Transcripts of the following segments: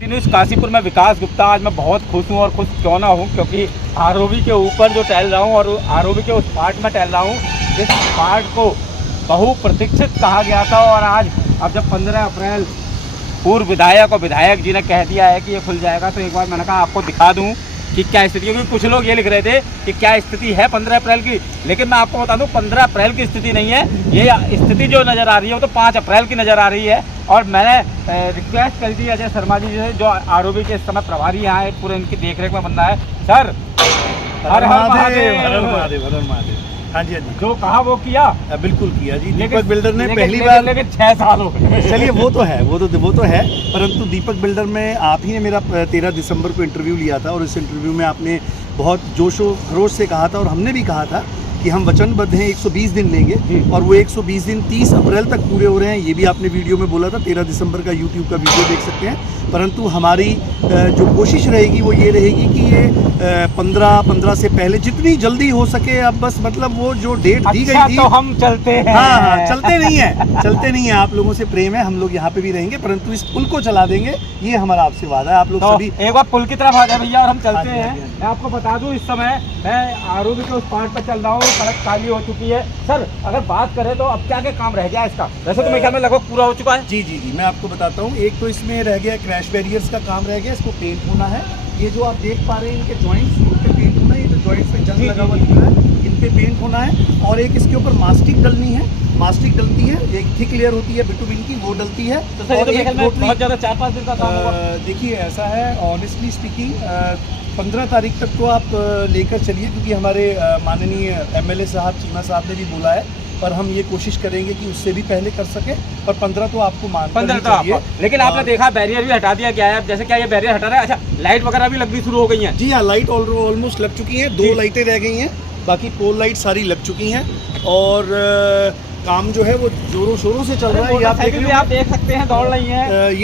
News Kashipur में विकास गुप्ता। आज मैं बहुत खुश हूँ और खुश क्यों ना हूँ, क्योंकि आरओबी के ऊपर जो टहल रहा हूँ और आरओबी के उस पार्ट में टहल रहा हूँ जिस पार्ट को बहुप्रतीक्षित कहा गया था। और आज अब जब 15 अप्रैल पूर्व विधायक और विधायक जी ने कह दिया है कि ये खुल जाएगा, तो एक बार मैंने कहा आपको दिखा दूँ कि क्या स्थिति, क्योंकि कुछ लोग ये लिख रहे थे कि क्या स्थिति है 15 अप्रैल की। लेकिन मैं आपको बता दूं 15 अप्रैल की स्थिति नहीं है, ये स्थिति जो नज़र आ रही है वो तो 5 अप्रैल की नज़र आ रही है। और मैंने रिक्वेस्ट करी थी अजय शर्मा जी से, जो आरओबी के इस समय प्रभारी यहाँ है, पूरे इनकी देखरेख में बंदा है। सर हर हर महादेव, हर महादेव, हर महादेव। हाँ जी, हाँ जी, जो कहा वो किया, बिल्कुल किया जी। दीपक बिल्डर ने पहली बार, लेकिन 6 साल हो गए। चलिए वो तो है, वो तो है, परंतु दीपक बिल्डर में आप ही ने मेरा 13 दिसंबर को इंटरव्यू लिया था और इस इंटरव्यू में आपने बहुत जोशो खरोश से कहा था और हमने भी कहा था कि हम वचनबद्ध हैं, 120 दिन लेंगे और वो 120 दिन 30 अप्रैल तक पूरे हो रहे हैं। ये भी आपने वीडियो में बोला था, 13 दिसंबर का यूट्यूब का वीडियो देख सकते हैं। परंतु हमारी जो कोशिश रहेगी वो ये रहेगी कि ये 15 से पहले जितनी जल्दी हो सके। अब बस मतलब वो जो डेट दी गई थी, तो हम चलते हैं। हाँ, चलते नहीं है, आप लोगों से प्रेम है, हम लोग यहाँ पे भी रहेंगे, परंतु इस पुल को चला देंगे, ये हमारा आपसे वादा है। आप लोग सभी एक बार पुल की तरफ आ जाए भैया और हम चलते हैं। मैं आपको बता दूं इस समय मैं आरओबी के उस पार्ट पर चल रहा हूँ, सड़क खाली हो चुकी है। सर अगर बात करें तो अब क्या क्या काम रह गया इसका? वैसे तो मेरे ख्याल में लगभग पूरा हो चुका है। जी, मैं आपको बताता हूँ। एक तो इसमें रह गया क्रैश बैरियर्स का काम रह गया, इसको पेंट होना है। ये जो आप देख पा रहे हैं इनके जॉइंट्स, इन पे पेंट होना है। ये जो जॉइंट्स में जंग लगा हुआ दिख रहा है, इन पे पेंट होना है। और एक इसके ऊपर मास्टिक डलनी है, मास्टिक डलती है, एक थिक लेयर होती है बिटुमिन की, वो डलती है। तो सर ये तो बहुत ज़्यादा 4-5 दिन का काम होगा। देखिए ऐसा है, ऑनेस्टली स्पीकिंग 15 तारीख तक को आप लेकर चलिए, क्योंकि हमारे माननीय एमएलए साहब, चीमा साहब ने भी बोला है, पर हम ये कोशिश करेंगे कि उससे भी पहले कर सके। पर 15 तो आपको मानना चाहिए। लेकिन आपने देखा बैरियर भी हटा दिया गया है। जैसे क्या ये बैरियर हटा रहा है? अच्छा, लाइट वगैरह भी लगनी शुरू हो गई हैं? जी हाँ, लाइट ऑलमोस्ट लग चुकी हैं, 2 लाइटें रह गई हैं, बाकी पोल लाइट सारी लग चुकी हैं। और काम जो है वो जोरों शोरों से चल रहा है। आप देख सकते हैं, दौड़ रही है।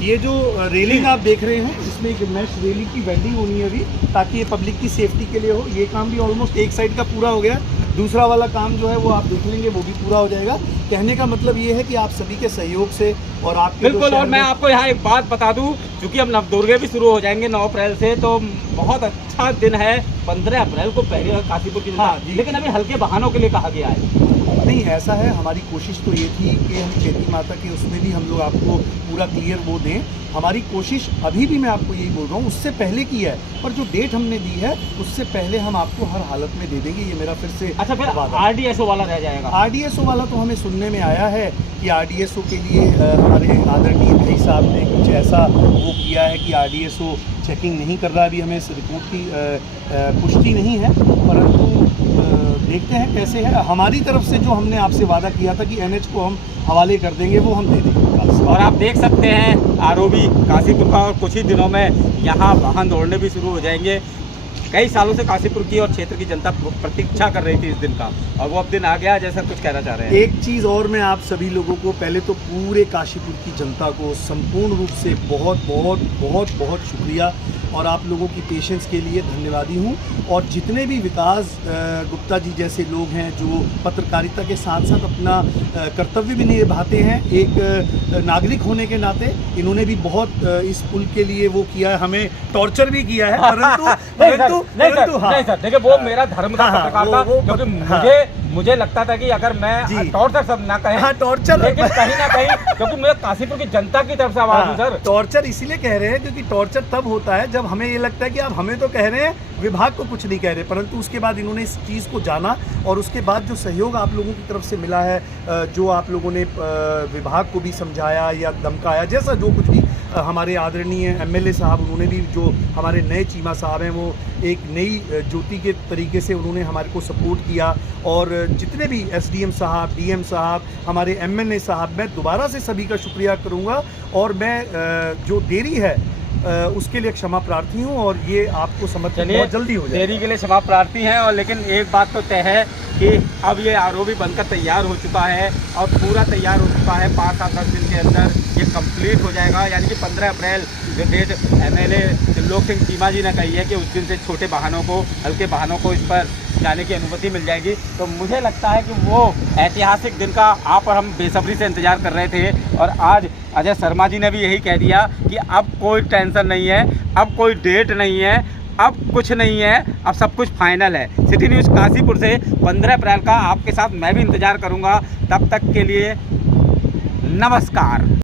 ये जो रेलिंग आप देख रहे हैं, इसमें एक मैश रेलिंग की वेल्डिंग होनी है अभी, ताकि ये पब्लिक की सेफ्टी के लिए हो। ये काम भी ऑलमोस्ट एक साइड का पूरा हो गया, दूसरा वाला काम जो है वो आप देख लेंगे, वो भी पूरा हो जाएगा। कहने का मतलब ये है कि आप सभी के सहयोग से और आपके बिल्कुल। और मैं आपको यहाँ एक बात बता दूं, क्योंकि अब नवदुर्गे भी शुरू हो जाएंगे 9 अप्रैल से, तो बहुत अच्छा दिन है 15 अप्रैल को पहले काशीपुर की। हाँ, लेकिन अभी हल्के बहानों के लिए कहा गया है। नहीं, ऐसा है, हमारी कोशिश तो ये थी कि हम चैती माता के उसमें भी हम लोग आपको पूरा क्लियर वो दें। हमारी कोशिश अभी भी मैं आपको यही बोल रहा हूँ, उससे पहले की है, पर जो डेट हमने दी है उससे पहले हम आपको हर हालत में दे देंगे। ये मेरा फिर से अच्छा, फिर आरडीएसओ वाला रह जाएगा? आरडीएसओ वाला तो हमें सुनने में आया है कि आरडीएसओ के लिए हमारे आदरणीय भाई साहब ने कुछ ऐसा वो किया है कि आरडीएसओ चेकिंग नहीं कर रहा। अभी हमें इस रिपोर्ट की पुष्टि नहीं है, परंतु देखते हैं कैसे है। हमारी तरफ से जो हमने आपसे वादा किया था कि एनएच को हम हवाले कर देंगे, वो हम दे देंगे। और आप देख सकते हैं आरओबी काशीपुर का, और कुछ ही दिनों में यहाँ वाहन दौड़ने भी शुरू हो जाएंगे। कई सालों से काशीपुर की और क्षेत्र की जनता प्रतीक्षा कर रही थी इस दिन का, और वो अब दिन आ गया। जैसा कुछ कहना चाह रहे हैं? एक चीज़ और मैं आप सभी लोगों को, पहले तो पूरे काशीपुर की जनता को संपूर्ण रूप से बहुत शुक्रिया और आप लोगों की पेशेंस के लिए धन्यवादी हूँ। और जितने भी विकास गुप्ता जी जैसे लोग हैं जो पत्रकारिता के साथ साथ अपना कर्तव्य भी निभाते हैं, एक नागरिक होने के नाते इन्होंने भी बहुत इस पुल के लिए वो किया है, हमें टॉर्चर भी किया है। परंतु नहीं सर, देखिए वो मेरा धर्म था पत्रकारिता, क्योंकि मुझे लगता था कि अगर मैं टॉर्चर सब ना कहें, टॉर्चर, लेकिन कहीं ना कहीं क्योंकि मैं काशीपुर की जनता की तरफ से आवाज हूं सर। टॉर्चर इसीलिए कह रहे हैं क्योंकि टॉर्चर तब होता है जब हमें ये लगता है कि आप हमें तो कह रहे हैं, विभाग को कुछ नहीं कह रहे, परंतु उसके बाद इन्होंने इस चीज़ को जाना और उसके बाद जो सहयोग आप लोगों की तरफ से मिला है, जो आप लोगों ने विभाग को भी समझाया या धमकाया, जैसा जो कुछ भी, हमारे आदरणीय एमएलए साहब, उन्होंने भी, जो हमारे नए चीमा साहब हैं, वो एक नई ज्योति के तरीके से उन्होंने हमारे को सपोर्ट किया। और जितने भी एसडीएम साहब, डीएम साहब, हमारे एमएनए साहब, मैं दोबारा से सभी का शुक्रिया करूंगा। और मैं जो देरी है उसके लिए क्षमा प्रार्थी हूँ, और ये आपको समझ बहुत जल्दी हो जाए। देरी के लिए क्षमा प्रार्थी हैं। और लेकिन एक बात तो तय है कि अब ये आरओबी बनकर तैयार हो चुका है और पूरा तैयार हो चुका है। 5-7 दिन के अंदर ये कंप्लीट हो जाएगा। यानी कि 15 अप्रैल जो डेट एमएलए त्रिलोक सिंह चीमा जी ने कही है कि उस दिन से छोटे वाहनों को, हल्के वाहनों को इस पर जाने की अनुमति मिल जाएगी। तो मुझे लगता है कि वो ऐतिहासिक दिन का आप और हम बेसब्री से इंतज़ार कर रहे थे, और आज अजय शर्मा जी ने भी यही कह दिया कि अब कोई टेंशन नहीं है, अब कोई डेट नहीं है, अब कुछ नहीं है, अब सब कुछ फाइनल है। सिटी न्यूज़ काशीपुर से 15 अप्रैल का आपके साथ मैं भी इंतज़ार करूँगा। तब तक के लिए नमस्कार।